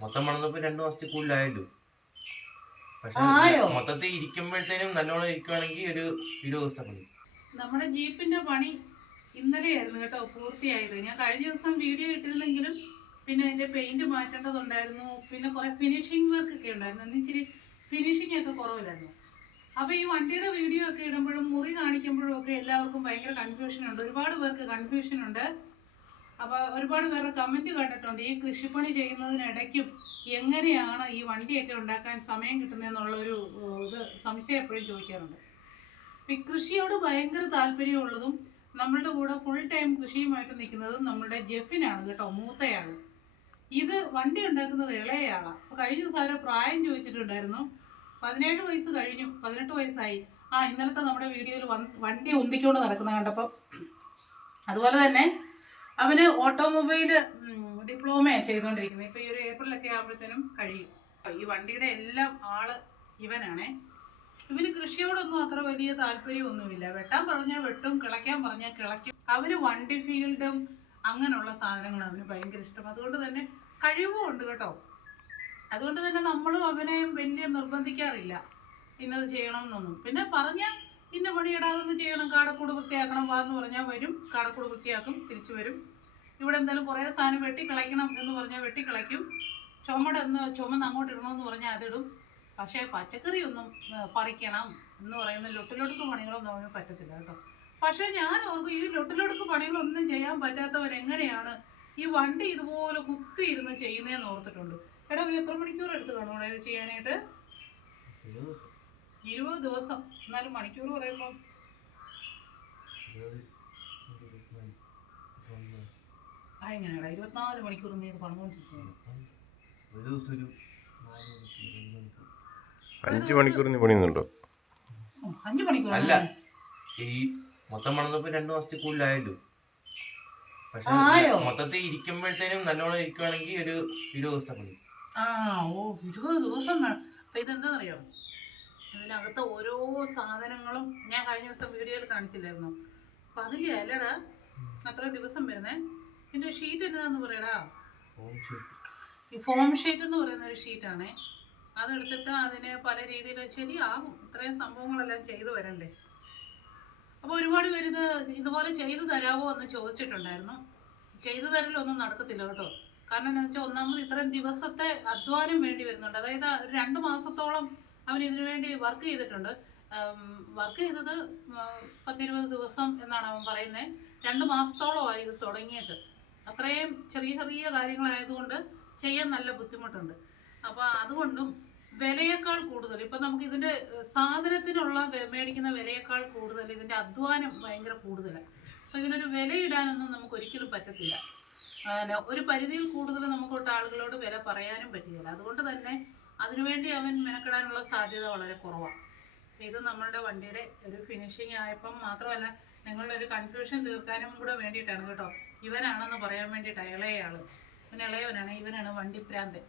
മൊത്തം പണിതപ്പോ രണ്ടു മാസത്തിൽ കൂടുതലായല്ലോ. പക്ഷെ ആയോ? മൊത്തത്തിൽ ഇരിക്കുമ്പോഴത്തേനും നല്ലോണം ഇരിക്കുവാണെങ്കിൽ ഒരു ഇരുപത് ദിവസത്തെ പണി. നമ്മുടെ ജീപ്പിന്റെ പണി ഇന്നലെയായിരുന്നു കേട്ടോ പൂർത്തിയായത്. ഞാൻ കഴിഞ്ഞ ദിവസം വീഡിയോ ഇട്ടിരുന്നെങ്കിലും പിന്നെ അതിന്റെ പെയിന്റ് മാറ്റേണ്ടതുണ്ടായിരുന്നു. പിന്നെ കുറെ ഫിനിഷിംഗ് വർക്ക് ഒക്കെ ഉണ്ടായിരുന്നു. എന്ന് ഇച്ചിരി ഫിനിഷിംഗ് ഒക്കെ കുറവില്ലായിരുന്നു അപ്പൊ ഈ വണ്ടിയുടെ വീഡിയോ ഒക്കെ ഇടുമ്പോഴും മുറി കാണിക്കുമ്പോഴും ഒക്കെ എല്ലാവർക്കും ഭയങ്കര കൺഫ്യൂഷൻ ഉണ്ട്. ഒരുപാട് പേർക്ക് കൺഫ്യൂഷൻ ഉണ്ട്. അപ്പൊ ഒരുപാട് പേരുടെ കമന്റ് കണ്ടിട്ടുണ്ട്. ഈ കൃഷിപ്പണി ചെയ്യുന്നതിനിടയ്ക്കും എങ്ങനെയാണ് ഈ വണ്ടിയൊക്കെ ഉണ്ടാക്കാൻ സമയം കിട്ടുന്നതെന്നുള്ളൊരു ഇത് സംശയം എപ്പോഴും ചോദിക്കാറുണ്ട്. ഈ കൃഷിയോട് ഭയങ്കര താല്പര്യമുള്ളതും നമ്മളുടെ കൂടെ ഫുൾ ടൈം കൃഷിയുമായിട്ട് നിൽക്കുന്നതും നമ്മുടെ ജെഫിനാണ് കേട്ടോ മൂത്തയാൾ. ഇത് വണ്ടി ഉണ്ടാക്കുന്നത് ഇളയയാളാണ് അപ്പോൾ കഴിഞ്ഞ ദിവസം അവരെ പ്രായം ചോദിച്ചിട്ടുണ്ടായിരുന്നു. പതിനേഴ് വയസ്സ് കഴിഞ്ഞു പതിനെട്ട് വയസ്സായി. ആ ഇന്നലത്തെ നമ്മുടെ വീഡിയോയിൽ വണ്ടി ഉന്തിക്കൊണ്ട് നടക്കുന്ന കണ്ടപ്പോൾ അതുപോലെ തന്നെ അവന് ഓട്ടോമൊബൈൽ ഡിപ്ലോമയാണ് ചെയ്തുകൊണ്ടിരിക്കുന്നത് ഇപ്പൊ ഈ ഒരു ഏപ്രിലൊക്കെ ആകുമ്പോഴത്തേനും കഴിയും. ഈ വണ്ടിയുടെ എല്ലാം ആൾ ഇവനാണേ. ഇവന് കൃഷിയോടൊന്നും അത്ര വലിയ താല്പര്യമൊന്നുമില്ല. വെട്ടാൻ പറഞ്ഞാൽ വെട്ടും കിളയ്ക്കാൻ പറഞ്ഞാൽ കിളയ്ക്കും. അവന് വണ്ടി ഫീൽഡും അങ്ങനെയുള്ള സാധനങ്ങൾ അവന് ഭയങ്കര ഇഷ്ടം. അതുകൊണ്ട് തന്നെ കഴിവും ഉണ്ട് കേട്ടോ. അതുകൊണ്ട് തന്നെ നമ്മളും അവനെയും വലിയ നിർബന്ധിക്കാറില്ല. ഇന്നത് ചെയ്യണം എന്നൊന്നും. പിന്നെ പറഞ്ഞാൽ ഇന്ന പണിയിടാതൊന്ന് ചെയ്യണം കാടക്കൂട് വൃത്തിയാക്കണം വാ എന്ന് പറഞ്ഞാൽ വരും. കാടക്കൂട് വൃത്തിയാക്കും തിരിച്ചു വരും. ഇവിടെ എന്തായാലും കുറേ സാധനം വെട്ടി കളയ്ക്കണം എന്ന് പറഞ്ഞാൽ വെട്ടി കളയ്ക്കും. ചുമട് എന്ന് ചുമന്ന് അങ്ങോട്ട് ഇടണമെന്ന് പറഞ്ഞാൽ അതിടും. പക്ഷേ പച്ചക്കറി ഒന്നും പറിക്കണം എന്ന് പറയുന്ന ലൊട്ടിലൊടുക്ക് പണികളൊന്നും അവന് പറ്റത്തില്ല കേട്ടോ. പക്ഷേ ഞാൻ ഓർക്കും ഈ ലൊട്ടിലൊടുക്ക് പണികളൊന്നും ചെയ്യാൻ പറ്റാത്തവർ എങ്ങനെയാണ് ഈ വണ്ടി ഇതുപോലെ കുത്തി ഇരുന്ന് ചെയ്യുന്നതെന്ന് ഓർത്തിട്ടുണ്ട്. എടാ ഒരു എത്ര മണിക്കൂർ എടുത്ത് കാണുമോ ഇത് ചെയ്യാനായിട്ട്? ഇരുപത് ദിവസം. എന്നാലും മണിക്കൂർ പറയുമ്പോൾ ആ എങ്ങനെയാടാ? ഇരുപത്തിനാല് മണിക്കൂർ നീ ഇത് പണിതുകൊണ്ടിരിക്കുകയാണ് ഒരു ദിവസം ഒരു മണിക്കൂർ അഞ്ച് മണിക്കൂർ നീ പണിയുന്നുണ്ടോ? അഞ്ച് മണിക്കൂർ. അല്ല. ഈ മൊത്തം പണിതപ്പോ രണ്ടു മാസത്തിൽ കൂടുതലായല്ലോ. പക്ഷെ ആയോ? മൊത്തത്തിൽ ഇരിക്കുമ്പോഴത്തേനും നല്ലോണം ഇരിക്കുവാണെങ്കിൽ ഒരു ഇരുപത് ദിവസത്തെ പണി. ആ ഓ ഇരുപത് ദിവസം വേണം. അപ്പൊ ഇതെന്താണെന്നറിയോ ഇതിനകത്ത് ഓരോ സാധനങ്ങളും ഞാൻ കഴിഞ്ഞ ദിവസം വീഡിയോയിൽ കാണിച്ചില്ലായിരുന്നു. അപ്പൊ അതിന്റെ അല്ലടാ അത്ര ദിവസം വരുന്നേ. ഇതിന്റെ ഷീറ്റ് എന്താന്ന് പറയടാ? ഈ ഫോം ഷീറ്റ് എന്ന് പറയുന്ന ഒരു ഷീറ്റാണേ അതെടുത്തിട്ട് അതിനെ പല രീതിയിൽ ശരിയാകും ഇത്രയും സംഭവങ്ങളെല്ലാം ചെയ്തു വരണ്ടേ. അപ്പോൾ ഒരുപാട് പേര് ഇത് ഇതുപോലെ ചെയ്തു തരാവോ എന്ന് ചോദിച്ചിട്ടുണ്ടായിരുന്നു. ചെയ്തു തരലൊന്നും നടക്കത്തില്ല കേട്ടോ. കാരണം എന്താ വെച്ചാൽ ഒന്നാമത് ഇത്രയും ദിവസത്തെ അധ്വാനം വേണ്ടി വരുന്നുണ്ട്. അതായത് രണ്ട് മാസത്തോളം അവൻ ഇതിനു വേണ്ടി വർക്ക് ചെയ്തിട്ടുണ്ട്. വർക്ക് ചെയ്തത് പത്തിരുപത് ദിവസം എന്നാണ് അവൻ പറയുന്നത് രണ്ട് മാസത്തോളമായി ഇത് തുടങ്ങിയിട്ട്. അത്രയും ചെറിയ ചെറിയ കാര്യങ്ങളായതുകൊണ്ട് ചെയ്യാൻ നല്ല ബുദ്ധിമുട്ടുണ്ട്. അപ്പോൾ അതുകൊണ്ടും വിലയേക്കാൾ കൂടുതൽ. ഇപ്പം നമുക്ക് ഇതിന്റെ സാധനത്തിനുള്ള മേടിക്കുന്ന വിലയേക്കാൾ കൂടുതൽ ഇതിന്റെ അധ്വാനം ഭയങ്കര കൂടുതലാണ് അപ്പോൾ ഇതിനൊരു വിലയിടാനൊന്നും നമുക്ക് ഒരിക്കലും പറ്റത്തില്ല. ഒരു പരിധിയിൽ കൂടുതൽ നമുക്കൊട്ട് ആളുകളോട് വില പറയാനും പറ്റില്ല അതുകൊണ്ട് തന്നെ അതിനുവേണ്ടി അവൻ മെനക്കെടാനുള്ള സാധ്യത വളരെ കുറവാണ് ഇത് നമ്മളുടെ വണ്ടിയുടെ ഒരു ഫിനിഷിങ് ആയപ്പം മാത്രമല്ല നിങ്ങളുടെ ഒരു കൺഫ്യൂഷൻ തീർക്കാനും കൂടെ വേണ്ടിയിട്ടാണ് കേട്ടോ. ഇവനാണെന്ന് പറയാൻ വേണ്ടിയിട്ടാണ് ആൾ. ഇവൻ ഇളയവനാണ് ഇവനാണ് വണ്ടിപ്രാന്തൻ